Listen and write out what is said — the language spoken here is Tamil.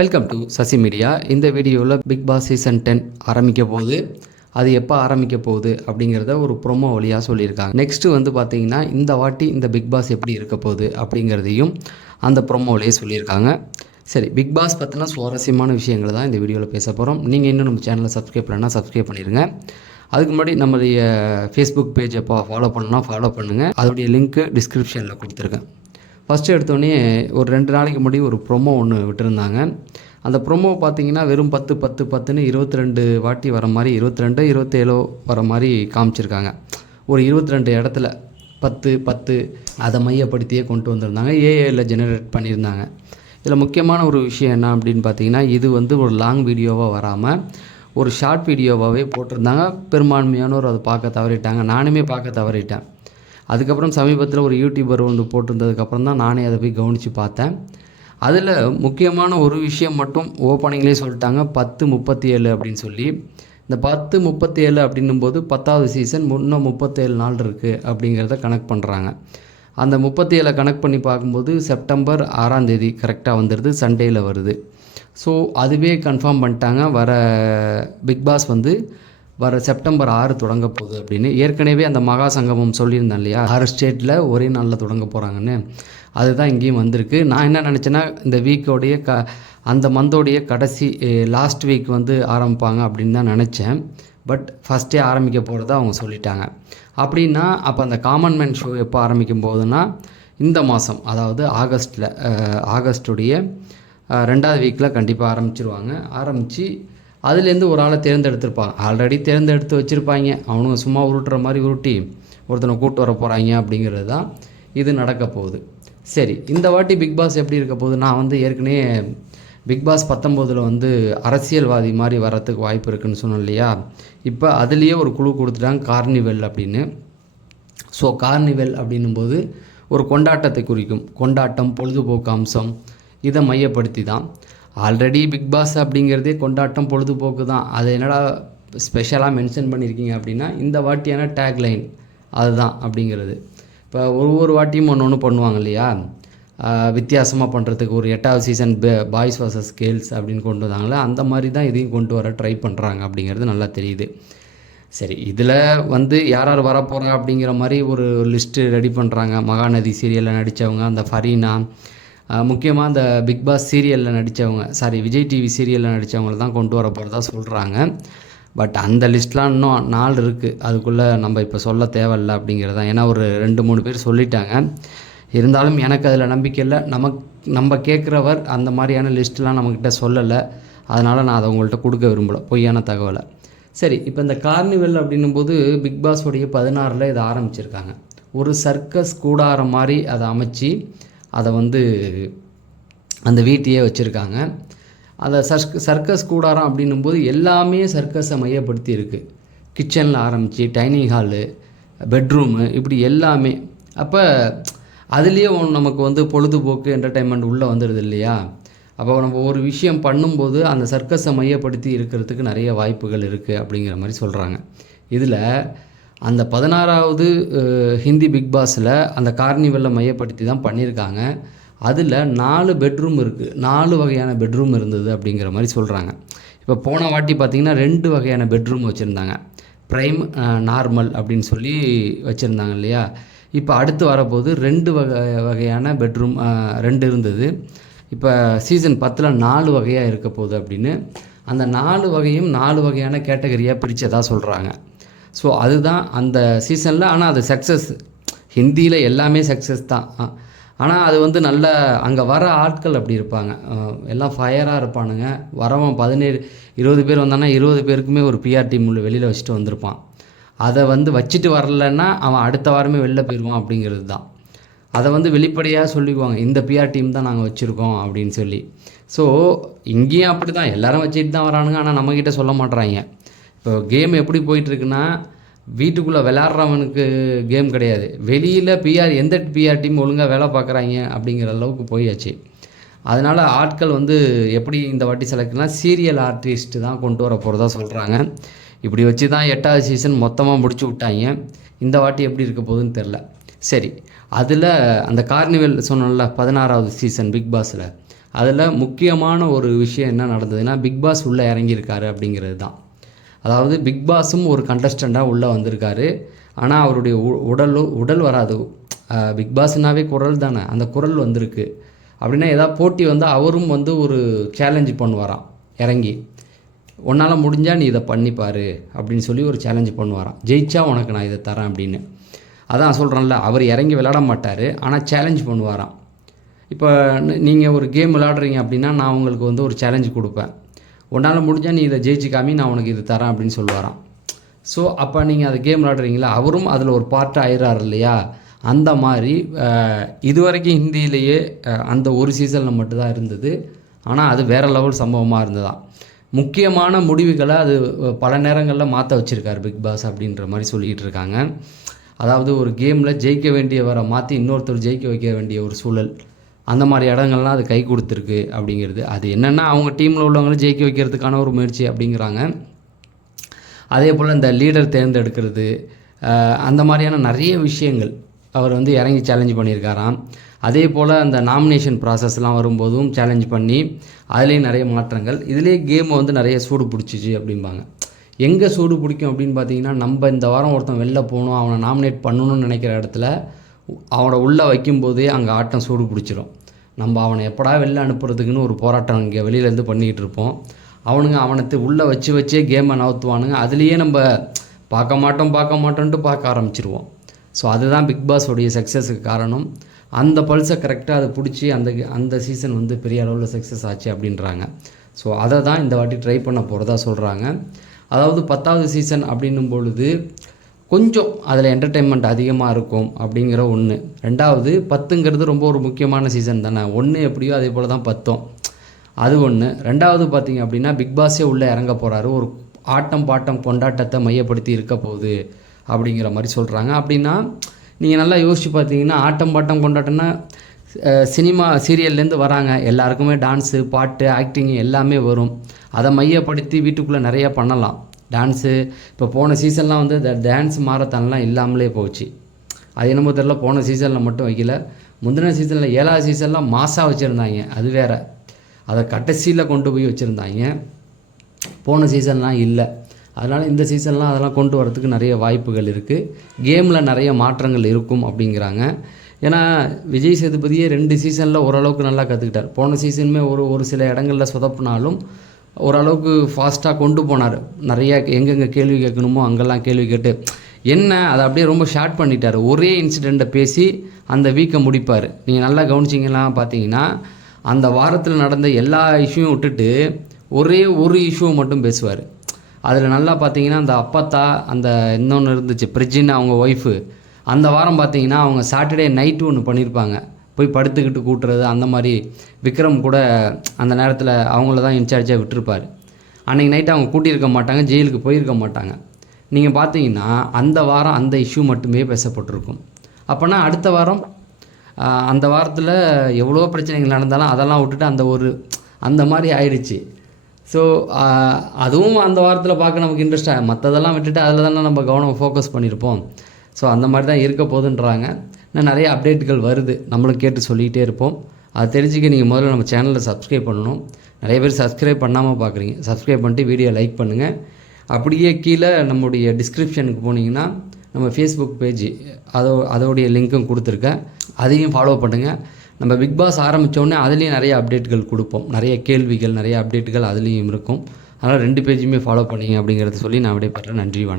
Welcome to Sasi media. இந்த வீடியோவில் பிக் பாஸ் சீசன் 10 ஆரம்பிக்க போகுது. அது எப்போ ஆரம்பிக்க போகுது அப்படிங்கிறத ஒரு ப்ரோமோ வழியாக சொல்லியிருக்காங்க. நெக்ஸ்ட்டு வந்து பார்த்திங்கன்னா இந்த வாட்டி இந்த பிக் பாஸ் எப்படி இருக்க போகுது அப்படிங்கிறதையும் அந்த ப்ரோமோவிலேயே சொல்லியிருக்காங்க. சரி, பிக் பாஸ் பற்றின சுவாரஸ்யமான விஷயங்களை தான் இந்த வீடியோவில் பேச போகிறோம். நீங்கள் இன்னும் நம்ம சேனலை சப்ஸ்கிரைப் பண்ணால் சப்ஸ்கிரைப் பண்ணிடுங்க. அதுக்கு முன்னாடி நம்மளுடைய ஃபேஸ்புக் பேஜை ஃபாலோ பண்ணால் ஃபாலோ பண்ணுங்கள். அதோடைய லிங்க்கு டிஸ்கிரிப்ஷனில் கொடுத்துருக்கேன். ஃபஸ்ட்டு எடுத்தோடனே ஒரு 2 நாளைக்கு முன்னாடி ஒரு ப்ரோமோ ஒன்று விட்டுருந்தாங்க. அந்த ப்ரோமோ பார்த்தீங்கன்னா வெறும் 10 22 வாட்டி வர மாதிரி 22 27 வர மாதிரி காமிச்சிருக்காங்க. ஒரு 22 இடத்துல 10 அதை மையப்படுத்தியே கொண்டு வந்திருந்தாங்க. ஏஐயில் ஜெனரேட் பண்ணியிருந்தாங்க. இதில் முக்கியமான ஒரு விஷயம் என்ன அப்படின்னு பார்த்தீங்கன்னா, இது வந்து ஒரு லாங் வீடியோவாக வராமல் ஒரு ஷார்ட் வீடியோவாகவே போட்டிருந்தாங்க. பெரும்பான்மையானோர் அதை பார்க்க தவறிட்டாங்க. நானுமே பார்க்க தவறிட்டேன். அதுக்கப்புறம் சமீபத்தில் ஒரு யூடியூபர் ஒன்று போட்டிருந்ததுக்கப்புறம் தான் நானே அதை போய் கவனித்து பார்த்தேன். அதில் முக்கியமான ஒரு விஷயம் மட்டும் ஓப்பனிங்லேயே சொல்லிட்டாங்க, 10:37 அப்படின்னு சொல்லி. இந்த 10:37 அப்படின்னும்போது 10வது சீசன் இன்னும் 37 நாள் இருக்குது அப்படிங்கிறத கனெக்ட் பண்ணுறாங்க. அந்த 37 கனெக்ட் பண்ணி பார்க்கும்போது செப்டம்பர் 6ஆம் தேதி கரெக்டாக வந்துடுது, சண்டேயில் வருது. ஸோ அதுவே கன்ஃபார்ம் பண்ணிட்டாங்க, வர பிக் பாஸ் வந்து வர செப்டம்பர் 6 தொடங்க போகுது அப்படின்னு. ஏற்கனவே அந்த மகா சங்கமம் சொல்லியிருந்தேன் இல்லையா, 6 ஸ்டேட்டில் ஒரே நாளில் தொடங்க போகிறாங்கன்னு. அதுதான் இங்கேயும் வந்திருக்கு. நான் என்ன நினச்சேன்னா, இந்த வீக்கோடைய அந்த மந்தோடைய கடைசி லாஸ்ட் வீக் வந்து ஆரம்பிப்பாங்க அப்படின்னு தான் நினச்சேன். பட் ஃபஸ்ட்டே ஆரம்பிக்க போகிறதா அவங்க சொல்லிட்டாங்க. அப்படின்னா அப்போ அந்த காமன் மேன் ஷோ எப்போ ஆரம்பிக்கும் போதுன்னா இந்த மாதம், அதாவது ஆகஸ்டுடைய 2வது வீக்கில் கண்டிப்பாக ஆரம்பிச்சிருவாங்க. ஆரம்பித்து அதுலேருந்து ஒரு ஆளை தேர்ந்தெடுத்திருப்பாங்க. ஆல்ரெடி தேர்ந்தெடுத்து வச்சுருப்பாங்க. அவனுங்க சும்மா உருட்டுற மாதிரி உருட்டி ஒருத்தனை கூப்பிட்டு வர போகிறாங்க அப்படிங்கிறது தான் இது நடக்க போகுது. சரி, இந்த வாட்டி பிக் பாஸ் எப்படி இருக்க போகுது? நான் வந்து ஏற்கனவே பிக் பாஸ் 19 வந்து அரசியல்வாதி மாதிரி வர்றதுக்கு வாய்ப்பு இருக்குதுன்னு சொன்னோம் இல்லையா. இப்போ அதுலேயே ஒரு குழு கொடுத்துட்டாங்க, கார்னிவல் அப்படின்னு. ஸோ கார்னிவல் அப்படின்னும்போது ஒரு கொண்டாட்டத்தை குறிக்கும். கொண்டாட்டம், பொழுதுபோக்கு அம்சம், இதை மையப்படுத்தி தான். ஆல்ரெடி பிக் பாஸ் அப்படிங்கிறதே கொண்டாட்டம், பொழுதுபோக்கு தான். அது என்னடா ஸ்பெஷலாக மென்ஷன் பண்ணியிருக்கீங்க அப்படின்னா, இந்த வாட்டியான டேக்லைன் அதுதான் அப்படிங்கிறது. இப்போ ஒவ்வொரு வாட்டியும் ஒன்று பண்ணுவாங்க இல்லையா, வித்தியாசமாக பண்ணுறதுக்கு. ஒரு 8வது சீசன் பாய்ஸ் vs கேர்ள்ஸ் அப்படின்னு கொண்டு வந்தாங்களே, அந்த மாதிரி தான் இதையும் கொண்டு வர ட்ரை பண்ணுறாங்க அப்படிங்கிறது நல்லா தெரியுது. சரி, இதில் வந்து யார் யார் வரப்போகிறா அப்படிங்கிற மாதிரி ஒரு லிஸ்ட்டு ரெடி பண்ணுறாங்க. மகாநதி சீரியலில் நடித்தவங்க, அந்த ஃபரீனா, முக்கியமாக அந்த பிக் பாஸ் சீரியலில் நடித்தவங்க, விஜய் டிவி சீரியலில் நடித்தவங்கள தான் கொண்டு வர போகிறதா சொல்கிறாங்க. பட் அந்த லிஸ்ட்லாம் இன்னும் நாள் இருக்குது. அதுக்குள்ளே நம்ம இப்போ சொல்ல தேவையில்லை அப்படிங்கிறது தான். ஏன்னா ஒரு 2-3 பேர் சொல்லிட்டாங்க. இருந்தாலும் எனக்கு அதில் நம்பிக்கை இல்லை. நம்ம கேட்குறவர் அந்த மாதிரியான லிஸ்ட்லாம் நம்மக்கிட்ட சொல்லலை. அதனால் நான் அதை உங்கள்கிட்ட கொடுக்க விரும்பலை, பொய்யான தகவலை. சரி, இப்போ இந்த கார்னிவல் அப்படின்னும்போது பிக் பாஸோடைய 16ல் இதை ஆரம்பிச்சிருக்காங்க. ஒரு சர்க்கஸ் கூடாரம் மாதிரி அதை அமைச்சு அதை வந்து அந்த வீட்டையே வச்சுருக்காங்க. அந்த சர்க்கஸ் கூடாரம் அப்படின்னும்போது எல்லாமே சர்க்கஸை மையப்படுத்தி இருக்குது. கிச்சனில் ஆரம்பித்து டைனிங் ஹாலு, பெட்ரூமு, இப்படி எல்லாமே. அப்போ அதுலேயே நமக்கு வந்து பொழுதுபோக்கு, என்டர்டெயின்மெண்ட் உள்ளே வந்துடுது இல்லையா. அப்போ நம்ம ஒரு விஷயம் பண்ணும்போது அந்த சர்க்கஸை மையப்படுத்தி இருக்கிறதுக்கு நிறைய வாய்ப்புகள் இருக்குது அப்படிங்கிற மாதிரி சொல்கிறாங்க. இதில் அந்த 16வது ஹிந்தி பிக் பாஸில் அந்த கார்னிவலில் மையப்படுத்தி தான் பண்ணியிருக்காங்க. அதில் 4 பெட்ரூம் இருக்குது, 4 வகையான பெட்ரூம் இருந்தது அப்படிங்கிற மாதிரி சொல்கிறாங்க. இப்போ போன வாட்டி பார்த்திங்கன்னா 2 வகையான பெட்ரூம் வச்சுருந்தாங்க. ப்ரைம், நார்மல் அப்படின்னு சொல்லி வச்சுருந்தாங்க இல்லையா. இப்போ அடுத்து வரப்போது 2 வகையான பெட்ரூம் 2 இருந்தது. இப்போ சீசன் 10ல் 4 வகையாக இருக்க போகுது அப்படின்னு. அந்த 4 வகையும் 4 வகையான கேட்டகரியாக பிரித்ததாக சொல்கிறாங்க. ஸோ அதுதான் அந்த சீசனில். ஆனால் அது சக்ஸஸ், ஹிந்தியில் எல்லாமே சக்ஸஸ் தான். ஆனால் அது வந்து நல்ல அங்கே வர ஆட்கள் அப்படி இருப்பாங்க, எல்லாம் ஃபயராக இருப்பானுங்க. வரவன் 17-20 பேர் வந்தானா 20 பேருக்குமே ஒரு பிஆர் டீம் வெளியில் வச்சுட்டு வந்திருப்பான். அதை வந்து வச்சுட்டு வரலன்னா அவன் அடுத்த வாரமே வெளில போயிடுவான் அப்படிங்கிறது தான். அதை வந்து வெளிப்படையாக சொல்லிக்குவாங்க, இந்த பிஆர் டீம் தான் நாங்கள் வச்சுருக்கோம் அப்படின்னு சொல்லி. ஸோ இங்கேயும் அப்படி தான், எல்லோரும் வச்சுட்டு தான் வரானுங்க. ஆனால் நம்மக்கிட்ட சொல்ல மாட்றாங்க. இப்போ கேம் எப்படி போயிட்டுருக்குன்னா, வீட்டுக்குள்ளே விளாட்றவனுக்கு கேம் கிடையாது, வெளியில் எந்த பிஆர் டீம் ஒழுங்காக வேலை பார்க்குறாங்க அப்படிங்கிற அளவுக்கு போயாச்சு. அதனால் ஆட்கள் வந்து எப்படி இந்த வாட்டி செலக்ட்னா சீரியல் ஆர்டிஸ்ட்டு தான் கொண்டு வர போகிறதா சொல்கிறாங்க. இப்படி வச்சு தான் 8வது சீசன் மொத்தமாக முடிச்சு விட்டாங்க. இந்த வாட்டி எப்படி இருக்க போகுதுன்னு தெரில. சரி, அதில் அந்த கார்னிவல் சொன்னோம்ல 16வது சீசன் பிக் பாஸில், அதில் முக்கியமான ஒரு விஷயம் என்ன நடந்ததுன்னா, பிக் பாஸ் உள்ளே இறங்கியிருக்காரு அப்படிங்கிறது தான். அதாவது பிக் பாஸும் ஒரு கண்டஸ்டண்ட்டாக உள்ளே வந்திருக்காரு. ஆனால் அவருடைய உடல் வராது. பிக் பாஸ்னாவே குரல் தானே, அந்த குரல் வந்திருக்கு. அப்படின்னா ஏதாவது போட்டி வந்தால் அவரும் வந்து ஒரு சேலஞ்சு பண்ணுவாராம் இறங்கி. உன்னால் முடிஞ்சால் நீ இதை பண்ணிப்பார் அப்படின்னு சொல்லி ஒரு சேலஞ்சு பண்ணுவாராம். ஜெயிச்சா உனக்கு நான் இதை தரேன் அப்படின்னு. அதான் சொல்கிறேன்ல, அவர் இறங்கி விளையாட மாட்டார், ஆனால் சேலஞ்ச் பண்ணுவாராம். இப்போ நீங்கள் ஒரு கேம் விளையாடுறீங்க அப்படின்னா, நான் உங்களுக்கு வந்து ஒரு சேலஞ்சு கொடுப்பேன். உன்னால் முடிஞ்சால் நீ இதை ஜெயிச்சு காமி, நான் உனக்கு இது தரேன் அப்படின்னு சொல்லுவாராம். ஸோ அப்போ நீங்கள் அந்த கேம் விளையாடுறீங்களா, அவரும் அதில் ஒரு பார்ட்டாக ஆயிடுறாரு இல்லையா? அந்த மாதிரி இதுவரைக்கும் ஹிந்தியிலேயே அந்த ஒரு சீசனில் மட்டும்தான் இருந்தது. ஆனால் அது வேறு லெவல் சம்பவமாக இருந்ததான். முக்கியமான முடிவுகளை அது பல நேரங்களில் மாற்ற வச்சுருக்காரு பிக் பாஸ் அப்படின்ற மாதிரி சொல்லிகிட்டு இருக்காங்க. அதாவது ஒரு கேமில் ஜெயிக்க வேண்டியவரை மாற்றி இன்னொருத்தர் ஜெயிக்க வைக்க வேண்டிய ஒரு சூழல், அந்த மாதிரி இடங்கள்லாம் அது கை கொடுத்துருக்கு அப்படிங்கிறது. அது என்னென்னா அவங்க டீமில் உள்ளவங்களும் ஜெயிக்க வைக்கிறதுக்கான ஒரு முயற்சி அப்படிங்கிறாங்க. அதே போல் இந்த லீடர் தேர்ந்தெடுக்கிறது, அந்த மாதிரியான நிறைய விஷயங்கள் அவர் வந்து இறங்கி சேலஞ்ச் பண்ணியிருக்காராம். அதே போல் அந்த நாமினேஷன் ப்ராசஸ்லாம் வரும்போதும் சேலஞ்ச் பண்ணி அதுலேயும் நிறைய மாற்றங்கள். இதுலேயே கேமை வந்து நிறைய சூடு பிடிச்சிச்சு அப்படிம்பாங்க. எங்கே சூடு பிடிக்கும் அப்படின்னு பார்த்தீங்கன்னா, நம்ம இந்த வாரம் ஒருத்தன் வெளில போகணும், அவனை நாமினேட் பண்ணணும்னு நினைக்கிற இடத்துல அவனை உள்ளே வைக்கும்போதே அங்கே ஆட்டம் சூடு பிடிச்சிரும். நம்ம அவனை எப்படா வெளில அனுப்புறதுக்குன்னு ஒரு போராட்டம் இங்கே வெளியிலேருந்து பண்ணிக்கிட்டு இருப்போம். அவனை உள்ளே வச்சே கேமை நவுத்துவானுங்க. அதுலேயே நம்ம பார்க்க மாட்டோன்ட்டு பார்க்க ஆரம்பிச்சிருவோம். ஸோ அதுதான் பிக் பாஸோடைய சக்ஸஸுக்கு காரணம். அந்த பல்ஸை கரெக்டாக அதை பிடிச்சி அந்த சீசன் வந்து பெரிய அளவில் சக்ஸஸ் ஆச்சு அப்படின்றாங்க. ஸோ அதை தான் இந்த வாட்டி ட்ரை பண்ண போகிறதா சொல்கிறாங்க. அதாவது 10வது சீசன் அப்படின்னும் பொழுது கொஞ்சம் அதில் என்டர்டெயின்மெண்ட் அதிகமாக இருக்கும் அப்படிங்கிற ஒன்று. 2வது 10ங்கிறது ரொம்ப ஒரு முக்கியமான சீசன் தானே. 1 எப்படியோ அதே போல் தான் 10ம், அது ஒன்று. 2வது பார்த்திங்க அப்படின்னா பிக் பாஸே உள்ளே இறங்க போகிறாரு. ஒரு ஆட்டம் பாட்டம் கொண்டாட்டத்தை மையப்படுத்தி இருக்க போகுது அப்படிங்கிற மாதிரி சொல்கிறாங்க. அப்படின்னா நீங்கள் நல்லா யோசித்து பார்த்தீங்கன்னா, ஆட்டம் பாட்டம் கொண்டாட்டம்னா சினிமா சீரியல்லேருந்து வராங்க, எல்லாருக்குமே டான்ஸு பாட்டு ஆக்டிங் எல்லாமே வரும். அதை மையப்படுத்தி வீட்டுக்குள்ளே நிறையா பண்ணலாம். டான்ஸு இப்போ போன சீசன்லாம் வந்து இந்த டான்ஸ் மாரத்தான்லாம் இல்லாமலே போச்சு. அது என்னமோ தெரியல, போன சீசனில் மட்டும் வைக்கல. முந்தின சீசனில் 7வது சீசன்லாம் மாசாக வச்சுருந்தாங்க, அது வேறு. அதை கடைசியில் கொண்டு போய் வச்சுருந்தாங்க. போன சீசன்லாம் இல்லை. அதனால் இந்த சீசன்லாம் அதெல்லாம் கொண்டு வரதுக்கு நிறைய வாய்ப்புகள் இருக்குது. கேமில் நிறைய மாற்றங்கள் இருக்கும் அப்படிங்கிறாங்க. ஏன்னா விஜய் சேதுபதியே 2 சீசனில் ஓரளவுக்கு நல்லா கற்றுக்கிட்டார். போன சீசனுமே ஒரு சில இடங்களில் சொதப்பினாலும் ஓரளவுக்கு ஃபாஸ்ட்டாக கொண்டு போனார். நிறையா எங்கெங்கே கேள்வி கேட்கணுமோ அங்கெல்லாம் கேள்வி கேட்டு என்ன அதை அப்படியே ரொம்ப ஷார்ட் பண்ணிட்டார். ஒரே இன்சிடெண்ட்டை பேசி அந்த வீக்கை முடிப்பார். நீங்கள் நல்லா கவனிச்சிங்கலாம் பார்த்தீங்கன்னா, அந்த வாரத்தில் நடந்த எல்லா இஷ்யூவும் விட்டுட்டு ஒரே ஒரு இஷ்யூவை மட்டும் பேசுவார். அதில் நல்லா பார்த்தீங்கன்னா அந்த அப்பத்தா, அந்த இன்னொன்று இருந்துச்சு பிரிஜின் அவங்க ஒய்ஃபு, அந்த வாரம் பார்த்தீங்கன்னா அவங்க சாட்டர்டே நைட்டு ஒன்று பண்ணியிருப்பாங்க, போய் படுத்துக்கிட்டு கூட்டுறது. அந்த மாதிரி விக்ரம் கூட அந்த நேரத்தில் அவங்கள தான் இன்சார்ஜாக விட்டுருப்பார். அன்றைக்கி நைட்டு அவங்க கூட்டியிருக்க மாட்டாங்க, ஜெயிலுக்கு போயிருக்க மாட்டாங்க. நீங்கள் பார்த்தீங்கன்னா அந்த வாரம் அந்த இஷ்யூ மட்டுமே பேசப்பட்டிருக்கும். அப்போனா அடுத்த வாரம் அந்த வாரத்தில் எவ்வளோ பிரச்சனைகள் நடந்தாலும் அதெல்லாம் விட்டுட்டு அந்த மாதிரி ஆயிடுச்சு. ஸோ அதுவும் அந்த வாரத்தில் பார்க்க நமக்கு இன்ட்ரெஸ்டாக, மற்றதெல்லாம் விட்டுட்டு அதில் தானே நம்ம கவனம் ஃபோக்கஸ் பண்ணியிருப்போம். ஸோ அந்த மாதிரி தான் இருக்க போகுதுன்றாங்க. இன்னும் நிறைய அப்டேட்டுகள் வருது, நம்மளும் கேட்டு சொல்லிகிட்டே இருப்போம். அது தெரிஞ்சுக்க நீங்கள் முதல்ல நம்ம சேனலில் சப்ஸ்கிரைப் பண்ணணும். நிறைய பேர் சப்ஸ்கிரைப் பண்ணாமல் பார்க்குறீங்க. சப்ஸ்கிரைப் பண்ணிட்டு வீடியோ லைக் பண்ணுங்கள். அப்படியே கீழே நம்முடைய டிஸ்கிரிப்ஷனுக்கு போனீங்கன்னா நம்ம ஃபேஸ்புக் பேஜ் அதோடைய லிங்க்கும் கொடுத்துருக்கேன், அதையும் ஃபாலோ பண்ணுங்கள். நம்ம பிக் பாஸ் ஆரம்பித்தோடனே அதுலேயும் நிறைய அப்டேட்டுகள் கொடுப்போம், நிறைய கேள்விகள் நிறைய அப்டேட்டுகள் அதுலேயும் இருக்கும். அதனால் 2 பேஜுமே ஃபாலோ பண்ணிங்க அப்படிங்கிறத சொல்லி நான் விடைபெறேன். நன்றி, வணக்கம்.